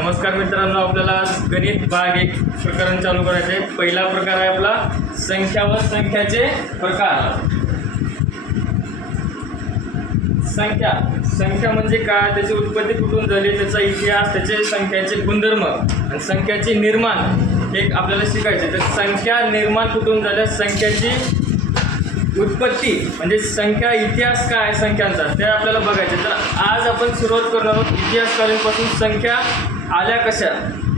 नमस्कार मित्रांनो आपल्याला गणित भाग एक प्रकरण चालू करायचे आहे पहिला प्रकार आहे आपला संख्या व संख्याचे प्रकार. संख्या. संख्या म्हणजे काय? त्याची उत्पत्ती कुठून झाली? त्याचा इतिहास त्याचे संख्याचे गुणधर्म आणि संख्याचे निर्माण एक आपल्याला शिकायचे. तर संख्या निर्माण कुठून झाल्या? संख्याची उत्पत्ती. म्हणजे संख्या इतिहास काय आहे संख्यांचा? ते आपल्याला बघायचे. तर आज आपण सुरुवात करणार आहोत इतिहासकालीनपासून संख्या आल्या कशा?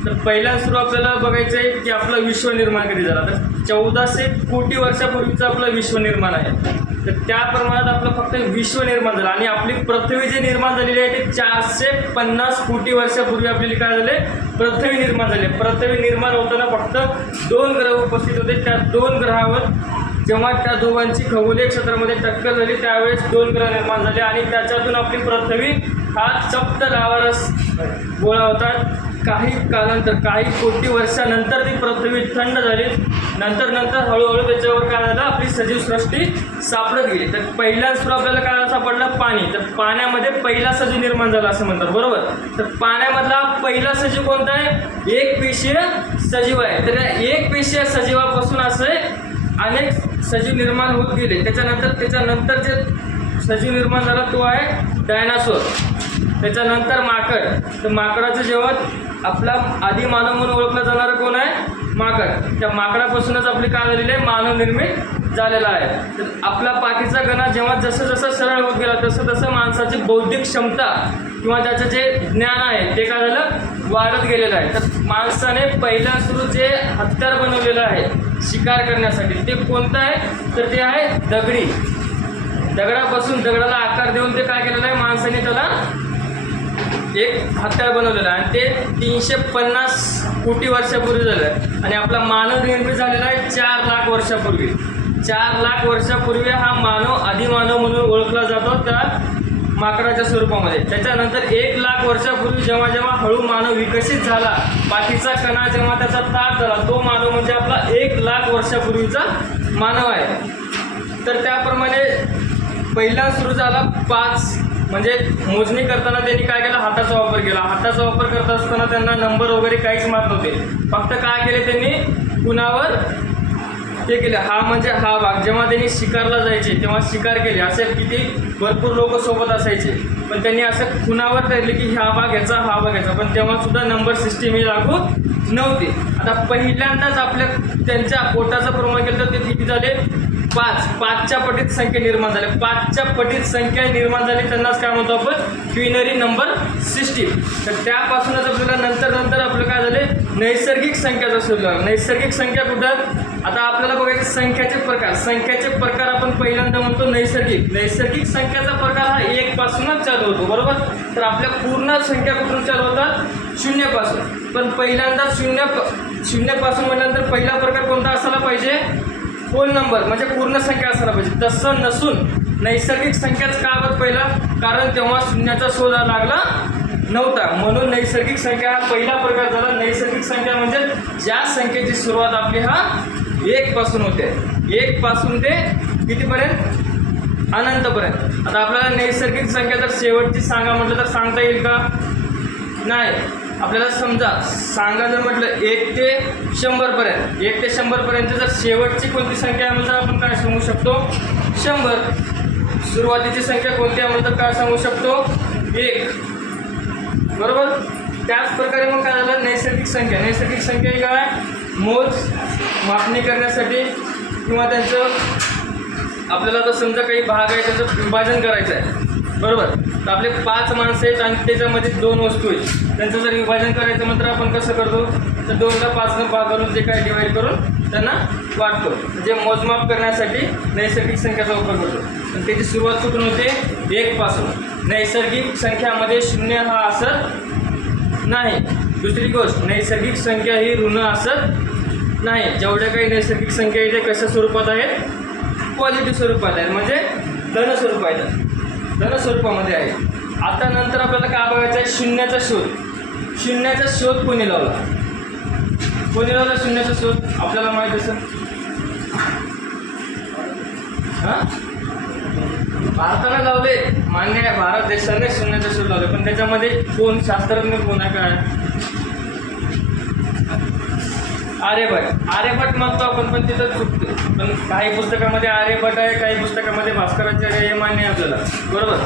तर पहिला सुरू आपल्याला बघायचं आहे की आपलं विश्व निर्माण कधी झाला? तर चौदाशे कोटी वर्षापूर्वीचं आपलं विश्व निर्माण आहे. तर त्या प्रमाणात आपलं फक्त विश्व निर्माण झालं. आणि आपली पृथ्वी जे निर्माण झालेली आहे ते चारशे पन्नास कोटी वर्षापूर्वी आपल्याला काय झाले? पृथ्वी निर्माण झाली. पृथ्वी निर्माण होताना फक्त दोन ग्रह उपस्थित होते. त्या दोन ग्रहावर जेव्हा त्या दोघांची खगोलीय क्षेत्रामध्ये टक्कर झाली त्यावेळेस दोन ग्रह निर्माण झाले आणि त्याच्यातून आपली पृथ्वी हा चप्त लावारस गोळा होता काही कालांतर काही कोटी वर्षानंतर ती पृथ्वी थंड झाली. नंतर नंतर हळूहळू त्याच्यावर काय झालं? आपली सजीव सृष्टी सापडत गेली. तर पहिल्या सुरू आपल्याला काय सापडलं? पाणी. तर पाण्यामध्ये पहिला सजीव निर्माण झाला असं म्हणतात. बरोबर? तर पाण्यामधला पहिला सजीव कोणता आहे? एक पेशीय सजीव आहे. तर या एक पेशीय सजीवापासून असे अनेक सजीव निर्माण होत गेले. त्याच्यानंतर त्याच्यानंतर जे सजीव निर्माण झाला तो आहे डायनासोर. त्याच्यानंतर माकड. तर माकडाचं जेवण आपला आधी मानव म्हणून ओळखला जाणारा कोण आहे? माकड. त्या माकडापासूनच आपली काय झालेली आहे मानव निर्मित झालेला आहे. तर आपला पाठीचा गणा जेव्हा जसं जसं सरळ होत गेला तसं तसं माणसाची बौद्धिक क्षमता किंवा त्याचं जे ज्ञान आहे ते काय झालं? वाढत गेलेलं आहे. तर माणसाने पहिला सुरू जे हत्यार बनवलेलं आहे शिकार करण्यासाठी ते कोणतं आहे? तर ते आहे दगडी. दगडापासून दगडाला आकार देऊन ते काय केलेलं आहे? माणसाने त्याला एक हत्यार बनवलेलं आहे. आणि ते तीनशे पन्नास कोटी वर्षापूर्वी झालं आहे. आणि आपला मानव निर्मित झालेला आहे चार लाख वर्षापूर्वी. चार लाख वर्षापूर्वी हा मानव आदिमानव म्हणून ओळखला जातो त्या माकडाच्या स्वरूपामध्ये. त्याच्यानंतर एक लाख वर्षापूर्वी जेव्हा जेव्हा हळू मानव विकसित झाला बाकीचा कणा जेव्हा त्याचा ताप झाला तो मानव म्हणजे आपला एक लाख वर्षापूर्वीचा मानव आहे. तर त्याप्रमाणे पहिला सुरू झाला पाच म्हणजे मोजणी करताना त्यांनी काय केलं? हाताचा वापर केला. हाताचा वापर करत असताना त्यांना नंबर वगैरे काहीच मात नव्हते. फक्त काय केले त्यांनी? कुणावर? ते केले. हा म्हणजे हा भाग. जेव्हा त्यांनी शिकारला जायचे तेव्हा शिकार केले. असे किती भरपूर लोक सोबत असायचे. पण त्यांनी असं खुणावर ठरले की हा भाग याचा हा भाग याचा. पण तेव्हासुद्धा नंबर सिस्टीम ही लागू नव्हती. आता पहिल्यांदाच आपल्या त्यांच्या पोटाचं प्रमाण केलं तर ते किती झाले? पाच पाचच्या पटीत संख्या निर्माण झाल्या पाचच्या पटीत संख्या निर्माण झाली त्यांनाच काय म्हणतो आपण? क्विनरी नंबर सिस्टीम तर त्यापासूनच आपल्याला नंतर नंतर आपलं काय झाले? नैसर्गिक संख्याचा सुरू नैसर्गिक संख्या कुठं? आता आपल्याला बघायचे संख्याचे प्रकार. संख्याचे प्रकार आपण पहिल्यांदा म्हणतो नैसर्गिक. नैसर्गिक संख्याचा प्रकार हा एक पासूनच चालू होतो बरोबर? तर आपल्या पूर्ण संख्या कुठून चालू होतात? शून्यपासून. पण पहिल्यांदा शून्य शून्यपासून म्हटल्यानंतर पहिला प्रकार कोणता असायला पाहिजे? फोन नंबर म्हणजे पूर्ण संख्या असायला पाहिजे. तसं नसून नैसर्गिक संख्याच का आवत पहिला? कारण तेव्हा शून्याचा शोध लागला नव्हता. म्हणून नैसर्गिक संख्या हा पहिला प्रकार झाला. नैसर्गिक संख्या म्हणजे ज्या संख्येची सुरुवात आपली हा एक पासून होते. एक पासून ते कितीपर्यंत? अनंतपर्यंत. आता आपल्याला नैसर्गिक संख्या जर शेवटची सांगा म्हटलं तर सांगता येईल का? नाही. आपल्याला समजा सांगा जर म्हटलं एक ते शंभरपर्यंत एक ते शंभरपर्यंत जर शेवटची कोणती संख्या आहे म्हणजे आपण काय सांगू शकतो? शंभर. सुरुवातीची संख्या कोणती म्हणतात काय सांगू शकतो? एक. बरोबर? त्याच प्रकारे मग काय झालं? नैसर्गिक संख्या. नैसर्गिक संख्या ही काय? मोज मापणी करण्यासाठी किंवा त्यांचं आपल्याला जर समजा काही भाग आहे त्याचं विभाजन करायचं आहे बरोबर? तर आपले पाच माणसं आहेत आणि त्याच्यामध्ये दोन वस्तू आहेत. त्यांचं जर विभाजन करायचं म्हटलं आपण कसं करतो? तर दोनला पाचनं भाग करून जे काय डिवाईड करून त्यांना वाटतो म्हणजे मोजमाप करण्यासाठी नैसर्गिक संख्याचा वापर करतो. आणि त्याची सुरुवात कुठून होते? एकपासून नैसर्गिक संख्यामध्ये शून्य हा असत नाही. दुसरी गोष्ट नैसर्गिक संख्या ही ऋण असत नाही. जेवढ्या काही नैसर्गिक संख्या आहेत त्या कशा स्वरूपात आहेत? पॉझिटिव्ह स्वरूपात आहेत. म्हणजे धन स्वरूपात आहेत. धन स्वरूपामध्ये आहे. आता नंतर आपल्याला काय बघायचं आहे? शून्याचा शोध. शून्याचा शोध कोणी लावला? कोणी लावला शून्याचा शोध? आपल्याला माहीत असं हां? भारताने लावले. मान्य आहे भारत देशाने शून्याचा शोध लावले. पण त्याच्यामध्ये कोण शास्त्रज्ञ कोण आहे काय? आर्यभट आर्यभट म्हणतो आपण पण तिथं चुकतो. पण काही पुस्तकामध्ये आर्यभट आहे काही पुस्तकामध्ये भास्कराचार्य हे मान्य आहे आपल्याला. बरोबर?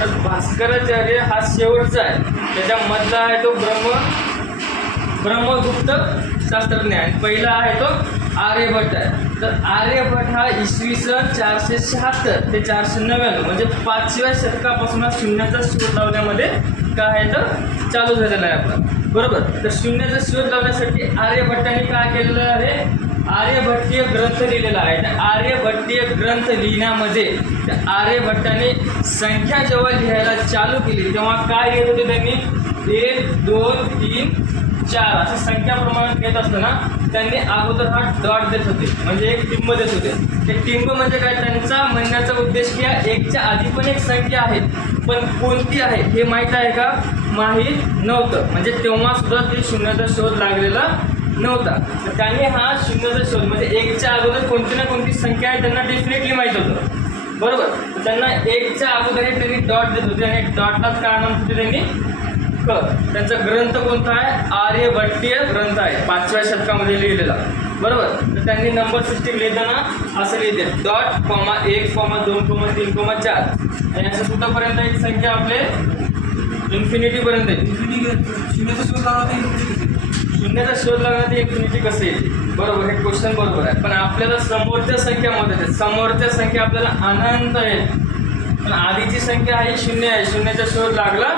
तर भास्कराचार्य हा शेवटचा आहे. त्याच्यामधला आहे तो ब्रह्म ब्रह्मगुप्त शास्त्रज्ञ आणि पहिला आहे तो आर्यभट्ट आहे. तर आर्यभट हा इसवी सन चारशे शहात्तर ते चारशे नव्याण्णव म्हणजे पाचव्या शतकापासून हा शून्याचा शोध लावण्यामध्ये काय आहे तर चालू झालेला आहे आपला. बरोबर? तर शून्याचा शोध लावण्यासाठी आर्यभट्टाने काय केलेलं आहे? आर्यभट्टीय ग्रंथ लिहिलेला आहे. तर आर्यभट्टीय ग्रंथ लिहिण्यामध्ये तर आर्यभट्टाने संख्या जेव्हा लिहायला चालू केली तेव्हा काय घेत होते त्यांनी? एक दोन तीन चार अशा संख्या प्रमाणात घेत असताना त्यांनी अगोदर हा डॉट देत होते. म्हणजे एक टिंब देत होते. ते टिंब म्हणजे काय? त्यांचा म्हणण्याचा उद्देश की या एकच्या आधी पण एक संख्या आहे. पण कोणती आहे हे माहीत आहे का? माहीत नव्हतं. म्हणजे तेव्हा सुद्धा ते शून्याचा शोध लागलेला नव्हता. तर त्यांनी हा शून्याचा शोध म्हणजे एकच्या अगोदर कोणती ना कोणती संख्या आहे त्यांना डेफिनेटली माहीत होतं. बरोबर? तर त्यांना एकच्या अगोदर हे त्यांनी डॉट देत होते आणि डॉटलाच काय नाम होते त्यांनी? क. त्यांचा ग्रंथ कोणता आहे? आर्यभट्टीय ग्रंथ आहे. पाचव्या शतकामध्ये लिहिलेला. बरोबर. तर त्यांनी नंबर सिस्टीम लिहिताना असं लिहिते. डॉट कॉमा एक कॉमा दोन कॉमा तीन कॉमा चार. आणि असं कुठंपर्यंत एक संख्या आपले इन्फिनिटीपर्यंत आहे. शून्याचा शोध लागण्यात इन्फिनिटी कसं येईल? बरोबर हे क्वेश्चन बरोबर आहे. पण आपल्याला समोरच्या संख्या मध्ये आहेत. समोरच्या संख्या आपल्याला अनंत आहे. पण आधीची संख्या ही शून्य आहे. शून्याचा शोध लागला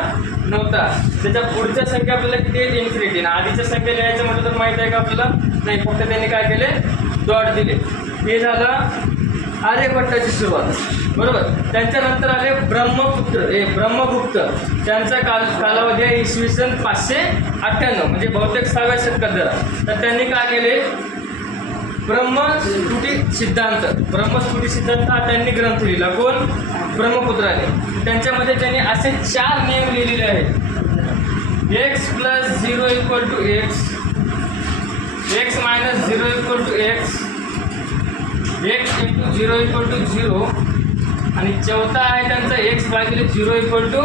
नव्हता. त्याच्या पुढच्या संख्या आपल्याला किती इन्फिनिटी आणि आधीच्या संख्या लिहायचं म्हटलं तर माहीत आहे का आपल्याला? नाही फक्त त्यांनी काय केले? डॉट दिले. हे झालं आर्यभट्टाची सुरुवात. बरोबर? त्यांच्यानंतर आले ब्रह्मपुत्र. हे ब्रह्मगुप्त. त्यांचा काल कालावधी आहे इसवी सन पाचशे अठ्ठ्याण्णव म्हणजे बहुतेक सहाव्या शतकात जरा. तर त्यांनी काय केले? ब्रह्मस्तुटी सिद्धांत. ब्रह्मस्तुटी सिद्धांत हा त्यांनी ग्रंथ लिहिला. कोण? ब्रह्मपुत्राने. त्यांच्यामध्ये त्यांनी असे चार नियम लिहिलेले आहेत. X plus zero equal to X X minus zero equal to X X into zero equal to zero आणि चौथा आहे त्यांचा एक्स भागिले झिरो इक्वल टू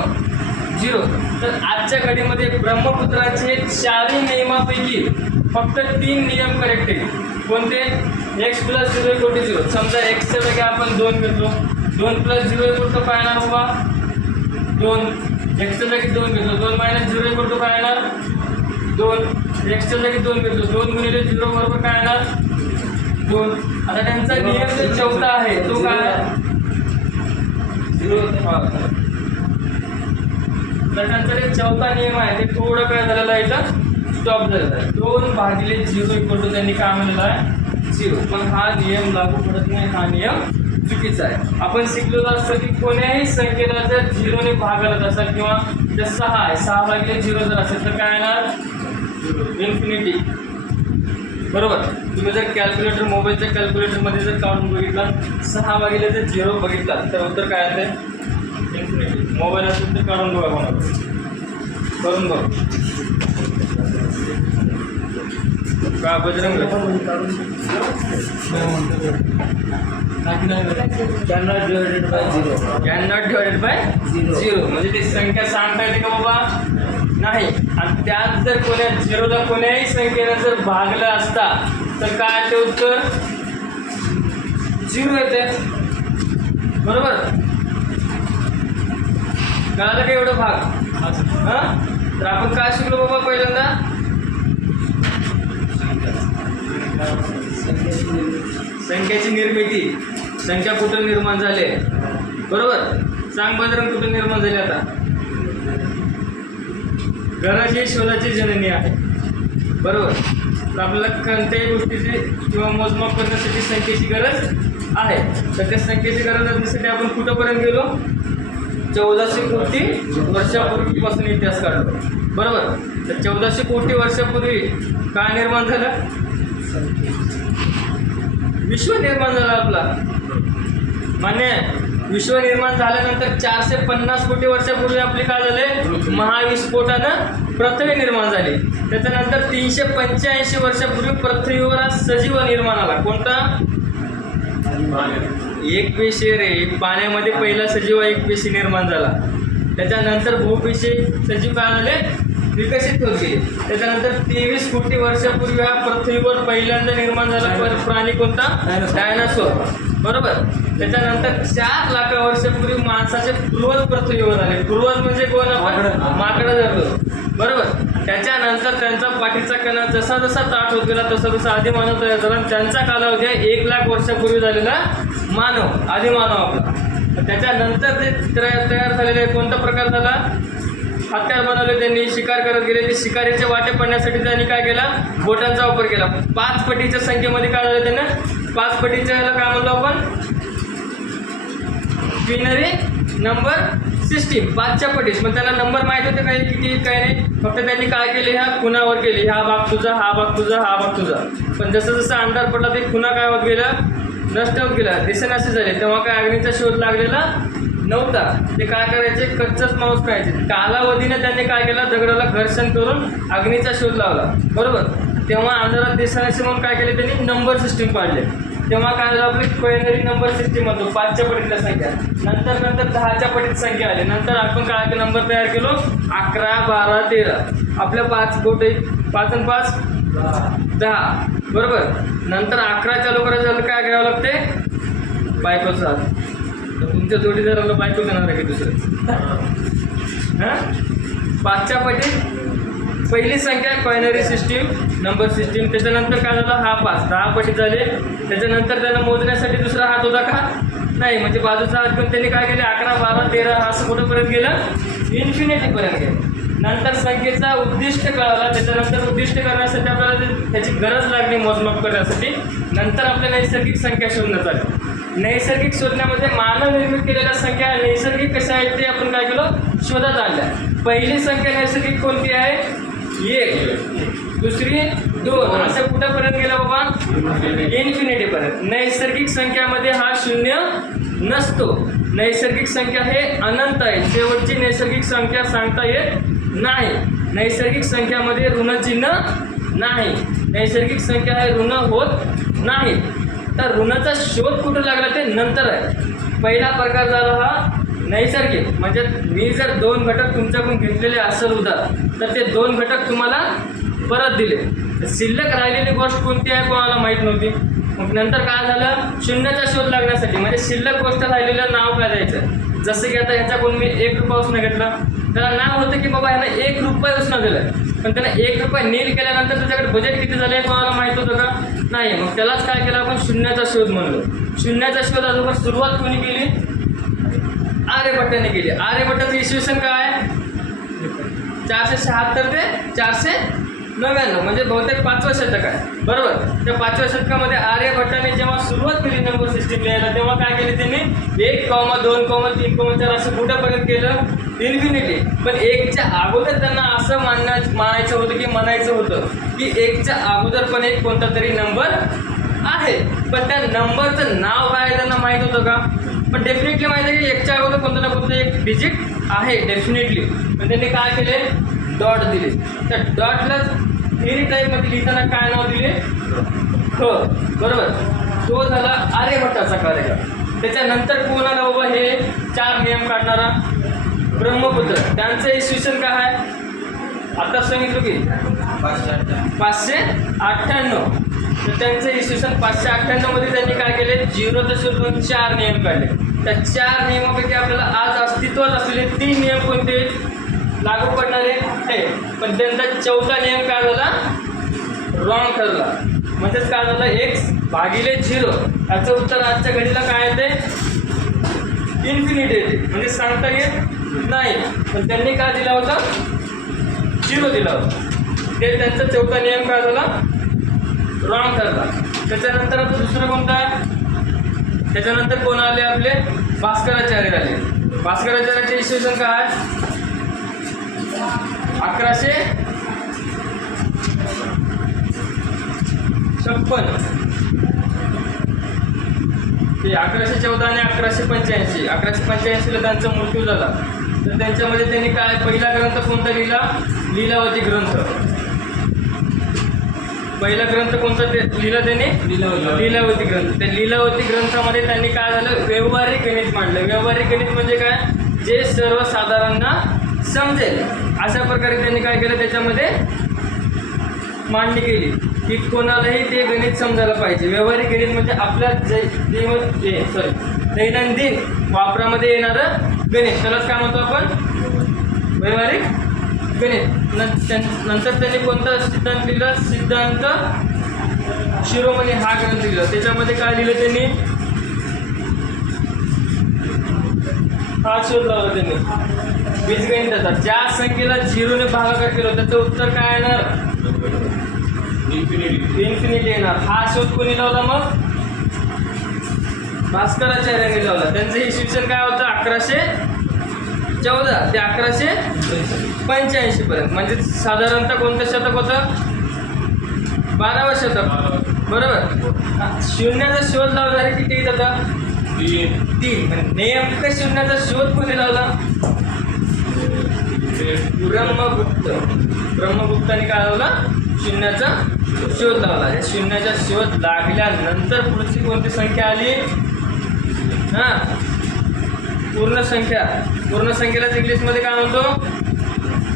झिरो तर आजच्या घडीमध्ये ब्रह्मपुत्राचे चारही नियमापैकी फक्त तीन नियम करेक्ट आहेत. कोणते? X plus zero equal to zero समजा एक्सच्या जागी आपण दोन घेतो दोन प्लस झिरो इक्वल टू काय येणार बाबा? दोन. एक्सच्या जागी दोन घेतो दोन मायनस झिरो इक्वल टू काय येणार? दोन. एक्सच्या जागी दोन घेतलो दोन गुणिले झिरो बरोबर काय येणार? दोन. आता त्यांचा नियम जो चौथा आहे तो काय? झिरो तर त्यांचा जे चौथा नियम आहे ते थोडं काय झालेलं आहे इथं? स्टॉप झालेला आहे. दोन भागिले झिरो इक्वल टू त्यांनी काय म्हणलेलं आहे? झिरो पण हा नियम लागू पडत नाही. हा नियम चुकीचा आहे. आपण शिकलेलो असतं की कोण्याही संख्येला जर झिरोने भागालत असेल किंवा जर सहा आहे सहा भागिले झिरो जर असेल तर काय येणार? इन्फिनिटी बरोबर. तुम्ही जर कॅल्क्युलेटर मोबाईलच्या कॅल्क्युलेटरमध्ये जर काढून बघितला सहा वाजेला जर झिरो बघितला तर उत्तर काय आहे इन्फिनिटी मोबाईल असेल तर काढून बघा कोणा करून बघ. का Bajrang? Cannot divided by zero can not divided by. Zero म्हणजे ते संख्या सांगता येते का बाबा? नाही. आणि त्यात जर कोण्या झिरोला कोण्याही संख्येनं जर भागलं असता तर काय ते उत्तर? झिरो येते. बरोबर? कळालं का एवढं भाग? हा? तर आपण काय शिकलो बाबा पहिल्यांदा? संख्याची निर्मिती. संख्या कुठं निर्माण झाली बरोबर? सांग बजरंग कुठं निर्माण झाली आता? गरज ही शोधाची जननी आहे. बरोबर? तर आपल्याला कोणत्याही गोष्टीची किंवा मोजमाप करण्यासाठी संख्येची गरज आहे. तर त्या संख्येची गरज असण्यासाठी आपण कुठंपर्यंत गेलो? चौदाशे कोटी वर्षापूर्वीपासून इतिहास काढतो. बरोबर? तर चौदाशे कोटी वर्षापूर्वी काय निर्माण झालं? विश्व निर्माण झाला आपला. मान्य आहे? विश्व निर्माण झाल्यानंतर चारशे पन्नास कोटी वर्षापूर्वी आपले काय झाले? महाविस्फोटानं पृथ्वी निर्माण झाली. त्याच्यानंतर तीनशे पंच्याऐंशी वर्षापूर्वी पृथ्वीवर हा सजीव निर्माण आला. कोणता? एक पेशी रे. पाण्यामध्ये पहिला सजीव एक पेशी निर्माण झाला. त्याच्यानंतर बहुपेशी सजीव काय झाले? विकसित होत त्याच्यानंतर तेवीस कोटी वर्षापूर्वी हा पृथ्वीवर पहिल्यांदा निर्माण झाला पर- प्राणी कोणता. डायनासोर बरोबर? त्याच्यानंतर चार लाख वर्षापूर्वी माणसाचे पूर्वज पृथ्वीवर आले. पूर्वज म्हणजे कोण आपण? माकडं. धरलो बरोबर? त्याच्यानंतर त्यांचा पाठीचा कणा जसा जसा ताट होत गेला तसा तसा आदिमानव तयार झाला. त्यांचा कालावधी आहे एक लाख वर्षापूर्वी झालेला मानव आदिमानव आपला. त्याच्यानंतर ते तयार तयार झालेले कोणता प्रकार झाला? हत्यार बनवले त्यांनी शिकार करत गेले. ते शिकारीचे वाटे पडण्यासाठी त्यांनी काय केला? बोटांचा वापर केला. पाच पटीच्या संख्येमध्ये काय झालं त्यांना? पाच पटीच्या ह्याला काय म्हणतो आपण? क्विनरी नंबर सिस्टीम पाचच्या पटीस. मग त्यांना नंबर माहीत होते काही किती काही नाही? फक्त त्यांनी काय केले? ह्या खुनावर केले. हा भाग तुझा हा भाग तुझा हा भाग तुझा. पण जसं जसं अंधार पडला ते खुना काय होत गेला? नष्ट होत गेला. दिसेनासे झाले. तेव्हा काय अग्नीचा शोध लागलेला? नव्हता. ते काय करायचे? कच्चच मांस खायचे. कालावधीने त्यांनी काय केलं? दगडाला घर्षण करून अग्नीचा शोध लावला. बरोबर? तेव्हा अंधारात दिसण्याचे म्हणून काय केले त्यांनी? नंबर सिस्टीम पाडले. तेव्हा काय झालं आपली? क्वेनरी नंबर सिस्टीम होतो पाचच्या पटीतल्या संख्या. नंतर नंतर दहाच्या पटीत संख्या आली. नंतर आपण काय नंबर तयार केलो? अकरा बारा तेरा. आपल्या पाच बोट पाच आणि पाच? दहा. बरोबर? नंतर अकरा चालू करायचं झालं काय घ्यावं लागते? बायकोचा तर तुमच्या जोडीदाराला बायको देणार आहे की दुसरं? हां? पाचच्या पटी पहिली संख्या कॉयनरी सिस्टीम नंबर सिस्टीम त्याच्यानंतर काय झालं? हा पाच. दहा पटी झाले. त्याच्यानंतर त्यांना मोजण्यासाठी दुसरा हात होता का? नाही. म्हणजे बाजूचा हात घेऊन त्यांनी काय केले? अकरा बारा तेरा हा असं कुठंपर्यंत गेलं? इन्फिनिटीपर्यंत गेलं. नंतर संख्येचा उद्दिष्ट कळाला. त्याच्यानंतर उद्दिष्ट करण्यासाठी आपल्याला ते- त्याची गरज लागली मोजमाप करण्यासाठी. नंतर आपल्या नैसर्गिक संख्या शोधण्यात आली. नैसर्गिक शोधण्यामध्ये मानव निर्मित केलेल्या संख्या नैसर्गिक कशा आहेत ते आपण काय केलं? शोधात आणल्या. पहिली संख्या नैसर्गिक कोणती आहे? एक. दुसरी दोन. असं कुठंपर्यंत गेला बाबा? इन्फिनिटीपर्यंत नैसर्गिक संख्यामध्ये हा शून्य नसतो. नैसर्गिक संख्या हे अनंत आहे. शेवटची नैसर्गिक संख्या सांगता येत नाही. नैसर्गिक संख्यामध्ये ऋणचिन्ह नाही. नैसर्गिक संख्या हे ऋण होत नाही. तर ऋणाचा शोध कुठं लागला ते नंतर आहे. पहिला प्रकार झाला हा नैसर्गिक. म्हणजे मी जर दोन घटक तुमच्याकडून घेतलेले असेल उदा तर ते दोन घटक तुम्हाला परत दिले. शिल्लक राहिलेली गोष्ट कोणती आहे कोणाला माहीत नव्हती. मग नंतर काय झालं? शून्याचा शोध लागण्यासाठी. म्हणजे शिल्लक गोष्ट राहिलेलं नाव काय द्यायचं? जसं की आता ह्याच्याकडून मी एक रुपया उसनं घेतला. त्याला नाव होतं की बाबा ह्याला एक रुपये उसनं दिलं पण त्याला एक रुपये नील केल्यानंतर त्याच्याकडे बजेट किती झालं हे कोणाला माहीत होतं का? नाही मग त्यालाच काय केलं आपण? शून्याचा शोध म्हणलो. शून्याचा शोध अजून सुरुवात कोणी केली? आर्यभट्टाने केली. आर्यभट्टाचं इसवी काय चारशे शहात्तर ते चारशे नव्याण्णव. म्हणजे बहुतेक पाचवं शतक आहे. बरोबर? त्या पाचव्या शतकामध्ये आर्यभट्टाने जेव्हा सुरुवात केली नंबर सिस्टीम लिहायला तेव्हा काय केलं त्यांनी? एक कॉमा दोन कॉमा तीन कॉमा चार असं कुठंपर्यंत केलं? इन्फिनिटी पण एकच्या अगोदर त्यांना असं मानण्या मानायचं होतं की म्हणायचं होतं की एकच्या अगोदर पण एक कोणता तरी नंबर आहे. पण त्या नंबरचं नाव काय त्यांना माहीत होतं का? पण डेफिनेटली माहिती आहे की एकच्या अगोदर कोणतं ना कोणतं एक डिजिट आहे डेफिनेटली पण त्यांनी काय केले? डॉट दिले. त्या डॉटला थेरी टाईपमध्ये लिहिताना काय नाव दिले? ख. बरोबर? तो झाला आर्यभट्टाचा कार्यक्रम. त्याच्यानंतर कोण आला बाबा हे? चार नियम काढणारा. ब्रह्मपुत्र. त्यांचं इसवी सन काय आहे? आता सांगितलं की पाचशे अठ्ठ्याण्णव. तर त्यांचं इसवी सन पाचशे अठ्ठ्याण्णवमध्ये त्यांनी काय केले? झिरो ते चार नियम काढले. त्या चार नियमापैकी आपल्याला आज अस्तित्वात असलेले तीन नियम कोणते? लागू पडणारे? आहे पण त्यांचा चौथा नियम काय झाला? रॉंग ठरला. म्हणजेच काय झालं? एक्स भागिले झिरो याचं उत्तर आजच्या घडीला काय येते? इन्फिनिटी येते. म्हणजे सांगता येत नाही. पण त्यांनी काय दिला होता? झिरो दिला होता. ते त्यांचा चौथा नियम काय झाला? रॉंग ठरला त्याच्यानंतर आता दुसरं कोणतं आहे? त्याच्यानंतर कोण आले आपले? भास्कराचार्य आले. भास्कराचार्याचे इसवी काय आहे? अकराशे छप्पन. ते अकराशे चौदा आणि अकराशे पंच्याऐंशी. अकराशे पंच्याऐंशीला त्यांचा मृत्यू झाला. तर त्यांच्यामध्ये त्यांनी काय पहिला ग्रंथ कोणता लिहिला? लीलावती ग्रंथ. पहिला ग्रंथ कोणता ते लिहिला त्यांनी? लीलावती. ग्रंथ. त्या लीलावती ग्रंथामध्ये त्यांनी काय झालं? व्यवहारिक गणित मांडलं. व्यवहारिक गणित म्हणजे काय? जे सर्वसाधारणना समजेल. अशा प्रकारे त्यांनी काय केलं? त्याच्यामध्ये मांडणी केली. की कोणालाही ते गणित समजायला पाहिजे. व्यवहारिक गणित म्हणजे आपल्या जै सॉरी दैनंदिन वापरामध्ये येणारं गणित त्यालाच काय म्हणतो आपण? व्यवहारिक गणित नंतर त्यांनी कोणता सिद्धांत लिहिला? सिद्धांत शिरोमणी हा ग्रंथ लिहिला. त्याच्यामध्ये काय लिहिलं त्यांनी? हा शोध लावला त्यांनी. बीजगणिताचा ज्या संख्येला झिरोने भागाकार केलं त्याचं उत्तर काय येणार? इन्फिनिटी येणार. हा शोध कोणी लावला मग? भास्कराचार्यांनी लावला. त्यांचं इसवी सन काय होतं? अकराशे चौदा ते अकराशे पंच्याऐंशी पर्यंत. म्हणजे साधारणतः कोणतं शतक होतं? बारावं शतक. बरोबर? हा, शून्याचा शोध लावणारे किती येत आता तीन. म्हणजे नेमकं शून्याचा शोध कोणी लावला? ब्रह्मगुप्त. ब्रह्मगुप्ताने काय लावला? शून्याचा शोध लावला. या शून्याचा शोध लागल्यानंतर पुढची कोणती संख्या आली? हा. पूर्ण संख्या. पूर्ण संख्येलाच इंग्लिशमध्ये काय म्हणतो?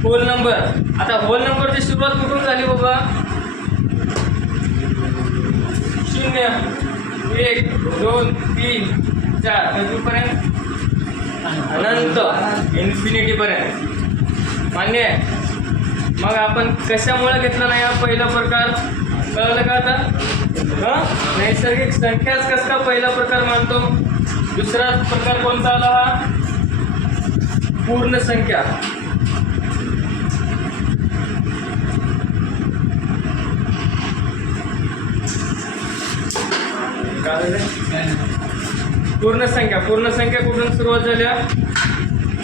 होल नंबर आता होल नंबरची सुरुवात कुठून झाली बाबा? शून्य एक दोन तीन चार. कितीपर्यंत अनंत. इन्फिनिटीपर्यंत मान्य आहे. मग आपण कशामुळे घेतला नाही हा पहिला प्रकार? कळलं का आता? नैसर्गिक संख्याच कस का पहिला प्रकार मानतो? दुसरा प्रकार कोणता आला हा? पूर्ण संख्या. पूर्ण संख्या. पूर्ण संख्या कुठून सुरुवात झाल्या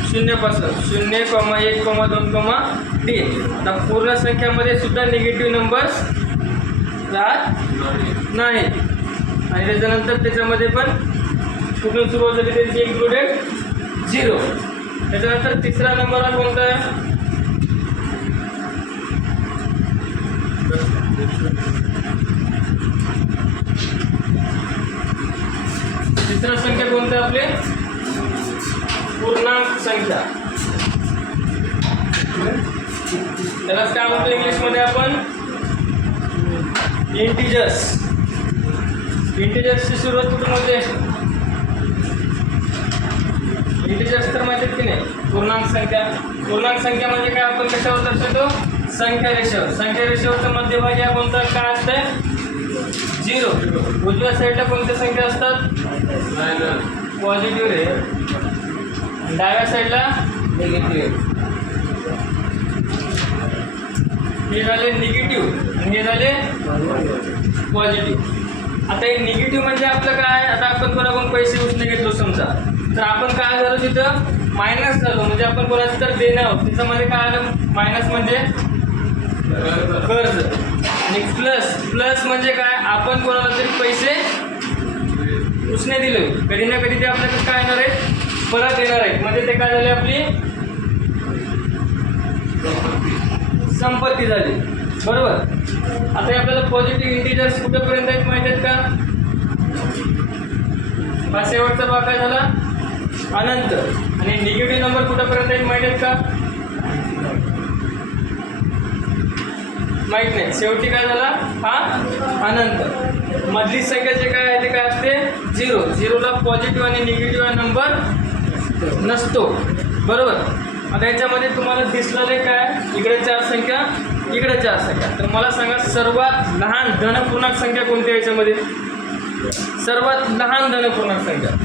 शून्यापासून. शून्य कॉमा एक कॉमा दोन कॉमा तीन. आता पूर्ण संख्यामध्ये सुद्धा निगेटिव्ह नंबर्स जात नाही. आणि त्याच्यानंतर त्याच्यामध्ये पण कुठून सुरुवात झाली त्यांची इन्क्लुडेड झिरो त्याच्यानंतर तिसरा नंबर हा कोणता आहे? तिसरा संख्या कोणत्या आपले? पूर्णांक संख्या. त्यालाच काय म्हणतो इंग्लिशमध्ये आपण? इंटिजर्स इंटिजर्सची सुरुवात कुठून होते? इंटिजर्स तर माहिती की नाही? पूर्णांक संख्या. पूर्णांक संख्या म्हणजे काय? आपण कशावर दर्शवतो? संख्या रेषेवर. संख्या रेषेवरचा मध्यभागी हा कोणता काय असतंय? झिरो उजव्या साईडला कोणत्या संख्या असतात? पॉझिटिव्ह रे. डाव्या साईडला निगेटिव्ह हे झाले निगेटिव्ह आणि हे झाले पॉझिटिव्ह आता हे निगेटिव्ह म्हणजे आपलं काय? आता आपण कोणाकडून पैसे उसने घेतलो समजा. तर आपण काय झालो तिथं? मायनस झालो. म्हणजे आपण कोणाचं तर देणं आहोत. त्याच्यामध्ये काय आलं? मायनस म्हणजे कर्ज. आणि प्लस प्लस म्हणजे काय? आपण कोणाला तरी पैसे उसने दिले. कधी ना कधी ते आपल्याकडे काय येणार आहेत? परत येणार आहेत. म्हणजे ते काय झाले आपली? संपत्ती झाली. बरोबर? आता हे आपल्याला पॉझिटिव्ह इंटिजर्स कुठेपर्यंत आहेत? माहिती आहेत का? हा शेवटचा भाग काय झाला? अनंत. आणि निगेटिव्ह नंबर कुठंपर्यंत येईल माहीत आहेत का? माहीत नाही. शेवटी काय झाला? हा? अनंत. मधली संख्या जे काय आहे ते काय असते? झिरो झिरोला पॉझिटिव्ह आणि निगेटिव्ह नंबर नसतो. बरोबर? आता याच्यामध्ये तुम्हाला दिसलेले काय? इकडे चार संख्या इकडे चार संख्या. तर मला सांगा सर्वात लहान धनपूर्णांक संख्या कोणती आहे याच्यामध्ये? सर्वात लहान धनपूर्णांक संख्या.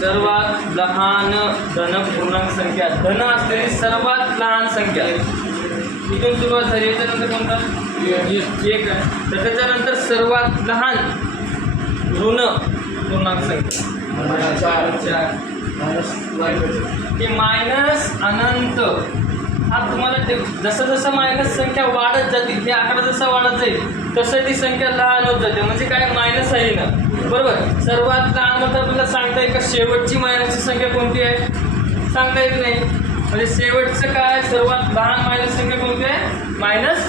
सर्वात लहान धनपूर्णांक संख्या. धन असलेली सर्वात लहान संख्या. इथून सुरुवात झाली. याच्यानंतर कोणता? एक. आहे तर त्याच्यानंतर सर्वात लहान ऋण पूर्णांक संख्या. चार. चार. मायनस अनंत हा तुम्हाला ते जसं जसं मायनस संख्या वाढत जाते हे आकडा जसा वाढत जाईल तसं ती संख्या लहान होत जाते. म्हणजे काय मायनस आहे ना? बरोबर? सर्वात लहान म्हणजे आपल्याला सांगता येईल का? शेवटची मायनसची संख्या कोणती आहे? सांगता येत नाही. म्हणजे शेवटचं काय? सर्वात लहान मायनस संख्या कोणती आहे? मायनस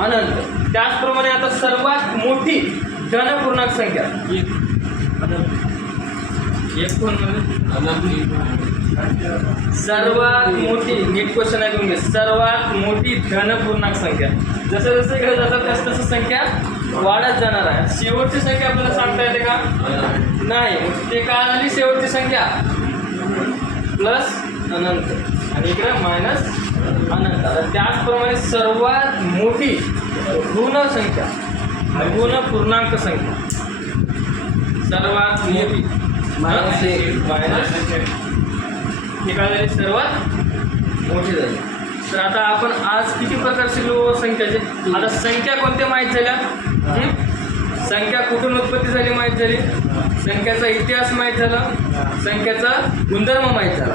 अनंत. त्याचप्रमाणे आता सर्वात मोठी धनपूर्णांक संख्या. एक. सर्वात मोठी नीट क्वेश्चन ऐकून घे सर्वात मोठी धन पूर्णांक संख्या. जसं जसं इकडे जातात तसं तसं संख्या वाढत जाणार आहे. शेवटची संख्या आपल्याला सांगता येते का? नाही. ते काय झाली शेवटची संख्या. प्लस अनंत. आणि इकडे मायनस अनंत. आता त्याचप्रमाणे सर्वात मोठी ऋण संख्या. ऋण पूर्णांक संख्या. सर्वात मोठी. मायनस एक. मायनस हे? काय झाली? सर्वात? मोठी झाली. तर आता आपण आज किती प्रकार शिकलो संख्याचे? आता संख्या कोणत्या माहीत झाल्या? संख्या कुठून उत्पत्ती झाली माहीत झाली? संख्याचा इतिहास माहीत झाला. संख्याचा गुणधर्म माहीत झाला.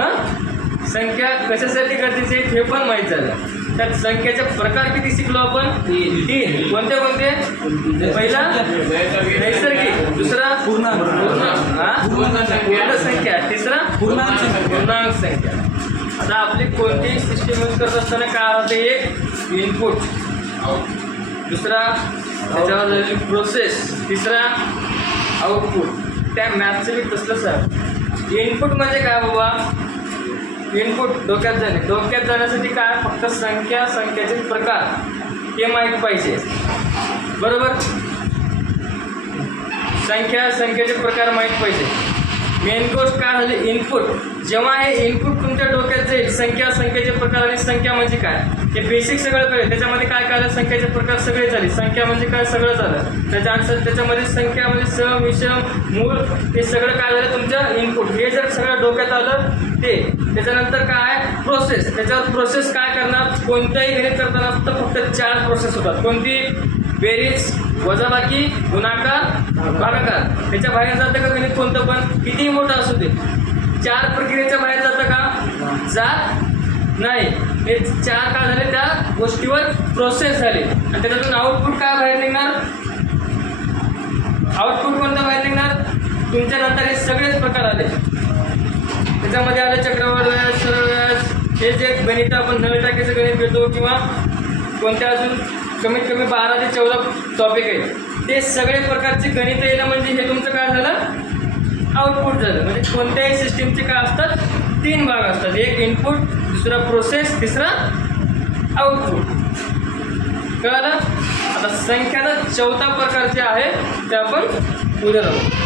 हां? संख्या कशासाठी गरजेची हे पण माहीत झालं. त्यात संख्येचे प्रकार किती शिकलो आपण? तीन. कोणते कोणते? पहिला नैसर्गिक. दुसरा पूर्ण पूर्ण संख्या. तिसरा पूर्णांक पूर्णांक संख्या. आता आपली कोणतीही सिस्टीम यूज करत असताना काय राहते एक इनपुट दुसरा त्याच्यावर झालेली प्रोसेस तिसरा आउटपुट त्या मॅथचं बी तसलं सर इनपुट म्हणजे काय बाबा? इनपुट डोक्यात जाणे. डोक्यात जाण्यासाठी काय? फक्त संख्या संख्याचे प्रकार. हे माहीत पाहिजे. बरोबर? संख्या संख्येचे प्रकार माहीत पाहिजे. मेन गोष्ट काय झाली? इनपुट जेव्हा हे इनपुट तुमच्या डोक्यात जाईल संख्या संख्येचे प्रकार आणि संख्या म्हणजे काय? हे बेसिक सगळं कळेल. त्याच्यामध्ये काय कळलं संख्येचे प्रकार सगळे झाले. संख्या म्हणजे काय? सगळं झालं. त्याच्या आन्सर त्याच्यामध्ये संख्या म्हणजे सम विषम मूळ हे सगळं काय झालं तुमचं इनपुट हे जर सगळं डोक्यात आलं ते. त्याच्यानंतर काय? प्रोसेस त्याच्यावर प्रोसेस काय करणार? कोणत्याही गणित करताना फक्त फक्त चार प्रोसेस होतात. कोणती? बेरीज वजाबाकी गुणाकार भागाकार. त्याच्या बाहेर जातं का गणित कोणतं पण? कितीही मोठं असू दे. चार प्रक्रियेच्या बाहेर जातं का? जात नाही. हे चार काय झाले? त्या गोष्टीवर प्रोसेस झाले. आणि त्याच्यातून आउटपुट काय बाहेर निघणार? आउटपुट कोणतं बाहेर निघणार? तुमच्यानंतर हे सगळेच प्रकार आले. त्याच्यामध्ये आलं चक्रवाढ व्याज सरळ व्याज हे जे गणित आपण नळ टाकीचं गणित घेतो किंवा कोणत्या अजून कमीत कमी बारा ते चौदा टॉपिक आहेत. ते सगळे प्रकारचे गणित येणं म्हणजे हे तुमचं काय झालं? आउटपुट झालं. म्हणजे कोणत्याही सिस्टीमचे काय असतात? तीन भाग असतात. एक इनपुट दुसरा प्रोसेस तिसरा आउटपुट कळालं? आता संख्याला चौथा प्रकार जे आहे ते आपण उद्या जाऊ.